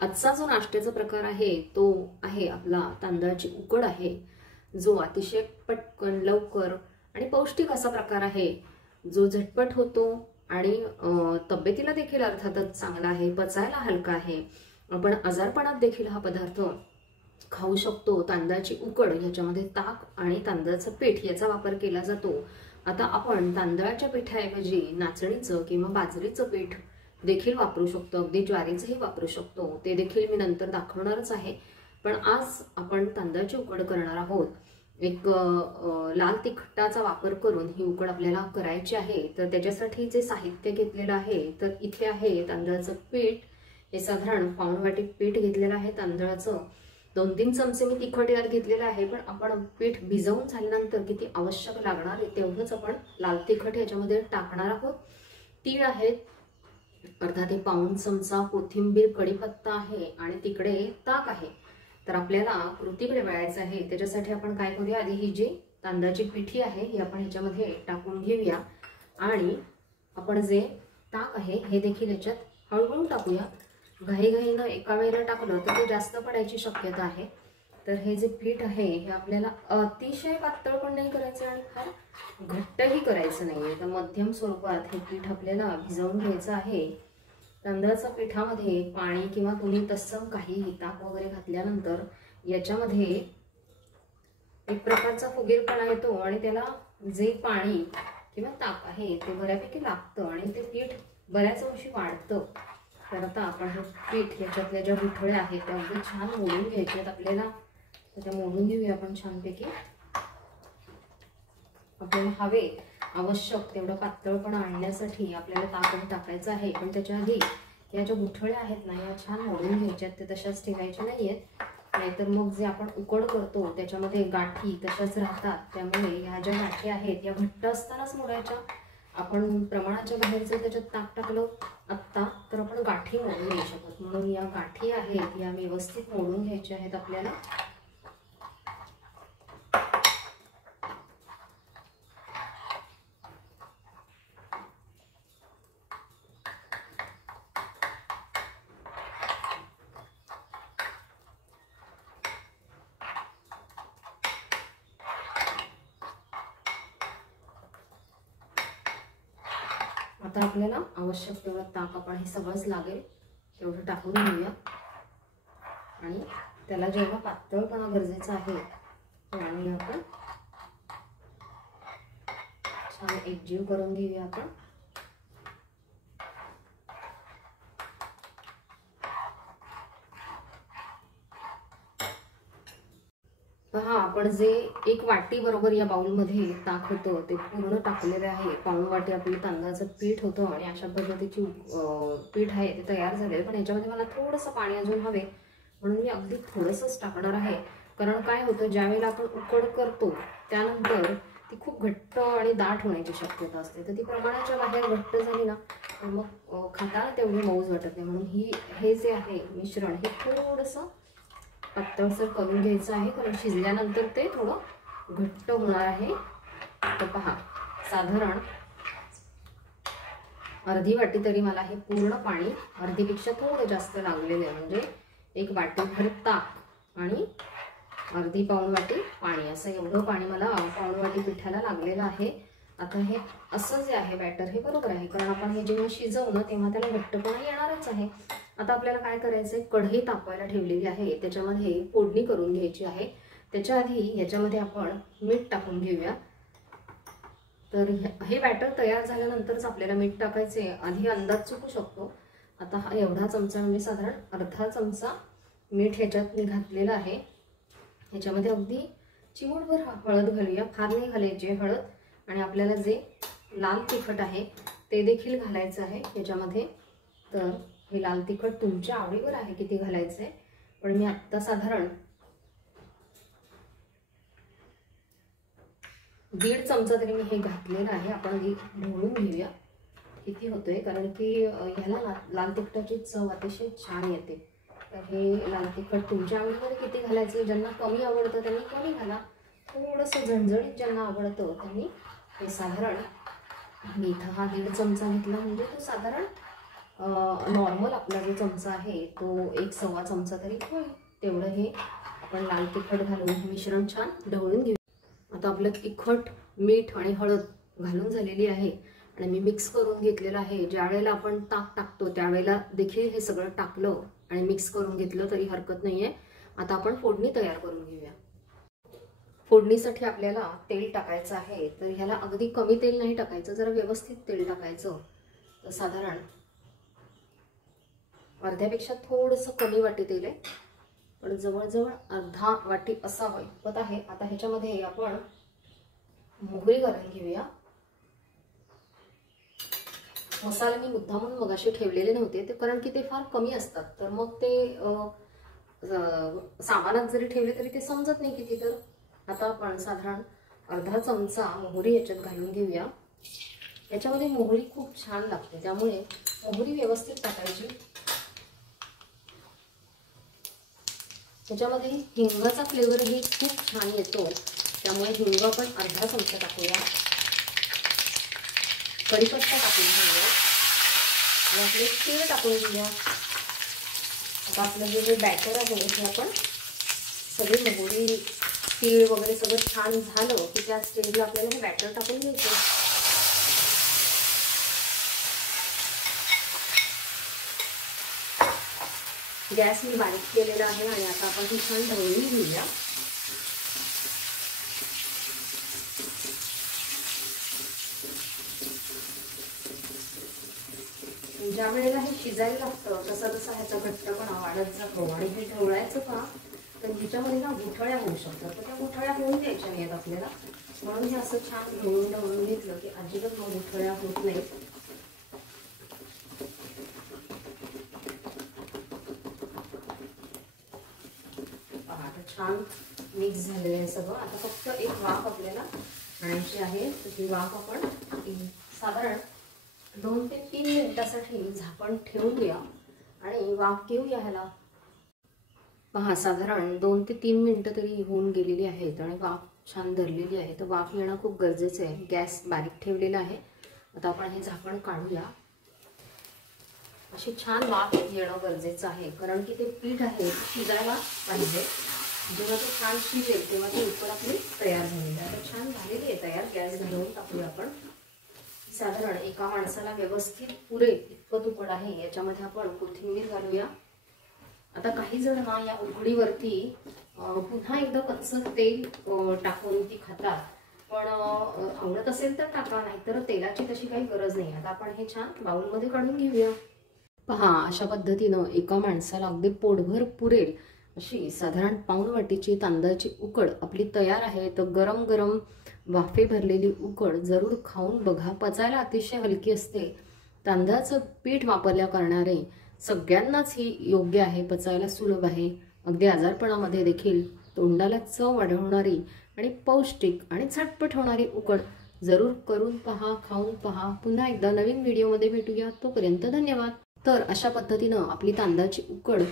आजचा जो नाश्त्याचा प्रकार आहे तो आहे आपला तांदळाची उकड आहे, जो अतिशय पटकन लवकर आणि पौष्टिक असा प्रकार आहे, जो झटपट होतो आणि तब्येतीला देखील अर्थातच चांगला आहे, पचायला हलका आहे. आपण आजारपणात देखील हा पदार्थ खाऊ शकतो. तांदळाची उकड याच्यामध्ये ताक आणि तांदळाचं पीठ याचा वापर केला जातो. आता आपण तांदळाच्या पिठाऐवजी नाचणीचं किंवा बाजरीचं पीठ देखील वापरू शकतो, अगदी ज्वारीचंही वापरू शकतो, ते देखील मी नंतर दाखवणारच आहे. पण आज आपण तांदळाची उकड करणार आहोत. एक लाल तिखटाचा वापर करून ही उकड आपल्याला करायची आहे. तर त्याच्यासाठी जे साहित्य घेतलेलं आहे तर इथे आहे तांदळाचं पीठ. हे साधारण पाऊण वाटी पीठ घेतलेलं आहे तांदळाचं. 2-3 चमचे मी तिखट यात घेतलेलं आहे. पण आपण पीठ भिजवून झाल्यानंतर किती आवश्यक लागणार आहे तेवढंच आपण लाल तिखट याच्यामध्ये टाकणार आहोत. तीळ आहेत, अर्धा ते पाऊण चमचा कोथिंबीर, कढीपत्ता आहे आणि तिकडे ताक आहे. तर आपल्याला कृतीकडे वळायचं आहे. त्याच्यासाठी आपण काय करूया, आधी ही जी तांदळाची पिठी आहे ही आपण ह्याच्यामध्ये टाकून घेऊया आणि आपण जे ताक आहे हे देखील याच्यात हळूहळू टाकूया. घाईघाईनं एका वेळेला टाकलं तर ते जास्त पडायची शक्यता आहे. तर हे जे पीठ आहे हे आपल्याला अतिशय पातळ पण नाही करायचं आणि फार घट्टही करायचं नाहीये. तर मध्यम स्वरूपात हे पीठ आपल्याला भिजवून घ्यायचं आहे. तांदळाच्या पिठामध्ये पाणी किंवा तुम्ही तत्सम काही ताक वगैरे घातल्यानंतर याच्यामध्ये एक प्रकारचा फुगीरपणा येतो आणि त्याला जे पाणी किंवा ताक आहे ते बऱ्यापैकी लागतं आणि ते पीठ बऱ्याच अंशी वाढतं. तर आता आपण हे पीठ याच्यातल्या ज्या गुठळ्या आहेत त्या अगदी छान मोडून घ्यायच्यात आपल्याला. तर त्या मोडून घेऊया आपण छानपैकी. आपल्याला हवे आवश्यक तेवढं पातळपणा आणण्यासाठी आपल्याला ताक टाकायचं आहे. पण त्याच्या आधी या ज्या गुठळ्या आहेत ना या छान मोडून घ्यायच्यात. ते तशाच ठेवायच्या नाहीयेत, नाहीतर मग जे आपण उकड करतो त्याच्यामध्ये गाठी तशाच राहतात. त्यामुळे ह्या ज्या गाठी आहेत या घट्ट असतानाच मोडायच्या. आपण प्रमाणाच्या बाहेर जर त्याच्यात ताक टाकलं आत्ता तर आपण गाठी मोडून घेऊ शकत. म्हणून या गाठी आहेत या व्यवस्थित मोडून घ्यायच्या आहेत आपल्याला. आता आपल्याला आवश्यक तेवढं ताक आपण हे सगळंच लागेल तेवढं टाकून घेऊया आणि त्याला जेवढा पातळपणा गरजेचा आहे त्यामुळे आपण छान एकजीव करून घेऊया. आपण पहा, आपण जे 1 वाटी बरोबर या बाउलमध्ये ताक होतं ते पूर्ण टाकलेलं आहे. पाऊण वाटी आपली तांदळाचं पीठ होतं आणि अशा पद्धतीची पीठ आहे ते तयार झाले. पण याच्यामध्ये मला थोडंसं पाणी अजून हवे म्हणून मी अगदी थोडंसंच टाकणार आहे. कारण काय होतं, ज्या वेळेला आपण उकड करतो त्यानंतर ती खूप घट्ट आणि दाट होण्याची शक्यता असते. तर ती प्रमाणाच्या बाहेर घट्ट झाली ना मग खाताना तेवढी मौज वाटत नाही. म्हणून हे जे आहे मिश्रण हे थोडंसं पातळसर करून घ्यायचं आहे, कारण शिजल्यानंतर ते थोडं घट्ट होणार आहे. तर पहा, साधारण अर्धी वाटी तरी मला हे पूर्ण पाणी, अर्धीपेक्षा थोडं जास्त लागलेलं आहे. म्हणजे 1 वाटीभर ताक आणि अर्धी पाऊण वाटी पाणी, असं एवढं पाणी मला पाऊण वाटी पिठाला लागलेलं आहे. आता हे असं जे आहे बॅटर हे बरोबर आहे, कारण आपण हे जेव्हा शिजवू ना तेव्हा त्याला घट्टपणा येणारच आहे. आता आपल्याला काय करायचंय, कढई तापवायला ठेवलेली आहे, त्याच्यामध्ये फोडणी करून घ्यायची आहे. त्याच्या आधी याच्यामध्ये आपण मीठ टाकून घेऊया. तर हे बॅटर तयार झाल्यानंतरच आपल्याला मीठ टाकायचे, आधी अंदाज चुकू शकतो. आता हा एवढा चमचा म्हणजे साधारण अर्धा चमचा मीठ ह्याच्यात मी घातलेला आहे. ह्याच्यामध्ये अगदी चिमूटभर हळद घालूया, फार नाही घालायची हळद. आणि आपल्याला जे लाल तिखट आहे ते देखील घालायचं आहे याच्यामध्ये. तर हे लाल तिखट तुमच्या आवडीवर आहे किती घालायचं आहे, पण मी आत्ता साधारण 1.5 चमचा तरी मी हे घातलेलं आहे. आपण ढवळून घेऊया किती होतोय, कारण की ह्याला लाल तिखटाची चव अतिशय छान येते. तर हे लाल तिखट तुमच्या आवडीवर किती घालायचं, ज्यांना कमी आवडतं त्यांनी कमी घाला, थोडंसं झणझणीत ज्यांना आवडतं त्यांनी हे साधारण, मी इथं हा 1.5 चमचा घेतला म्हणजे तो साधारण नॉर्मल आपला जो चमचा आहे तो 1-1.25 चमचा तरी होईल तेवढं हे आपण लाल तिखट घालून मिश्रण छान ढवळून घेऊ. आता आपलं तिखट, मीठ आणि हळद घालून झालेली आहे आणि मी मिक्स करून घेतलेलं आहे. ज्या वेळेला आपण ताक टाकतो त्यावेळेला देखील हे सगळं टाकलं आणि मिक्स करून घेतलं तरी हरकत नाहीये. आता आपण फोडणी तयार करून घेऊया. फोडणीसाठी आपल्याला तेल टाकायचं आहे. तर ह्याला अगदी कमी तेल नाही टाकायचं, जरा व्यवस्थित तेल टाकायचं. तर साधारण अर्ध्यापेक्षा थोडंसं कमी वाटी तेल आहे, पण जवळजवळ अर्धा वाटी असावं इतपत आहे. आता ह्याच्यामध्ये आपण मोहरी घालून घेऊया. मसाले मी मुद्दामून मगाशी ठेवलेले नव्हते ते, कारण की ते फार कमी असतात, तर मग ते सामानात जरी ठेवले तरी ते समजत नाही किती. तर आता आपण साधारण अर्धा चमचा मोहरी याच्यात घालून घेऊया. याच्यामध्ये मोहरी खूप छान लागते, त्यामुळे मोहरी व्यवस्थित टाकायची. त्याच्यामध्ये हिंगाचा फ्लेवरही खूप छान येतो, त्यामुळे हिंग आपण अर्धा चमचा टाकूया. कढीपत्ता टाकून घेऊया आणि आपले तीळ टाकून घेऊया. आता आपलं जे बॅटर आहे हे आपण सगळी मोहरी, तीळ वगैरे सगळं छान झालं की त्या स्टेजला आपल्याला हे बॅटर टाकून घ्यायचं. गॅस मी बारीक केलेला आहे आणि आता आपण ही छान ढवळून घेऊया. ज्या वेळेला हे शिजायला लागतं तसा तसा ह्याचा घट्टपणा वाढत जातो आणि हे ढवळायचं का तर ह्याच्यामध्ये ना गुठळ्या होऊ शकतात. तर त्या गुठळ्या होऊन द्यायच्या नाहीत आपल्याला, म्हणून हे असं छान ढवळून घेतलं की अजिबात मग गुठळ्या होत नाहीत. आता छान मिक्स झालेलं आहे सगळं. आता फक्त एक वाफ आपल्याला आणायची आहे. तर ही वाफ आपण साधारण 2 ते 3 मिनिटासाठी झाकण ठेवूया आणि वाफ घेऊया ह्याला. पहा, साधारण 2 ते 3 मिनिटं तरी होऊन गेलेली आहेत आणि वाफ छान धरलेली आहे. तर वाफ येणं खूप गरजेचं आहे. गॅस बारीक ठेवलेला आहे. आता आपण हे झाकण काढूया. अशी छान वाफ येणं गरजेचं आहे, कारण की ते पीठ आहे शिजायला पाहिजे. जेव्हा ते छान शिजेल तेव्हा ते उकड आपली तयार झालेली आहे. आता छान झालेली आहे तयार. गॅस घालवून टाकूया आपण. साधारण एका माणसाला व्यवस्थित पुरेल इतपत उकड आहे. याच्यामध्ये आपण कोथिंबीर घालूया. आता काही जण ना या उकडीवरती पुन्हा एकदा कच्चं तेल टाकून ती खातात, पण आवडत असेल तर टाका, नाही तर तेलाची तशी काही गरज नाही. आता आपण हे छान बाउलमध्ये काढून घेऊया. पहा, अशा पद्धतीनं एका माणसाला अगदी पोटभर पुरेल अशी साधारण पाऊण वाटीची तांदळाची उकड आपली तयार आहे. तर गरम गरम वाफे भरलेली उकड जरूर खाऊन बघा. पचायला अतिशय हलकी असते. तांदळाचं पीठ वापरल्या करणारे सगळ्यांनाच ही योग्य आहे. पचायला सुलभ आहे. अगदी आजारपणामध्ये देखील तोंडाला चव वाढवणारी आणि पौष्टिक आणि झटपट होणारी उकड जरूर करून पहा, खाऊन पहा. पुन्हा एकदा नवीन व्हिडिओमध्ये भेटूया. तोपर्यंत धन्यवाद. तर अशा पद्धतीनं आपली तांदळाची उकड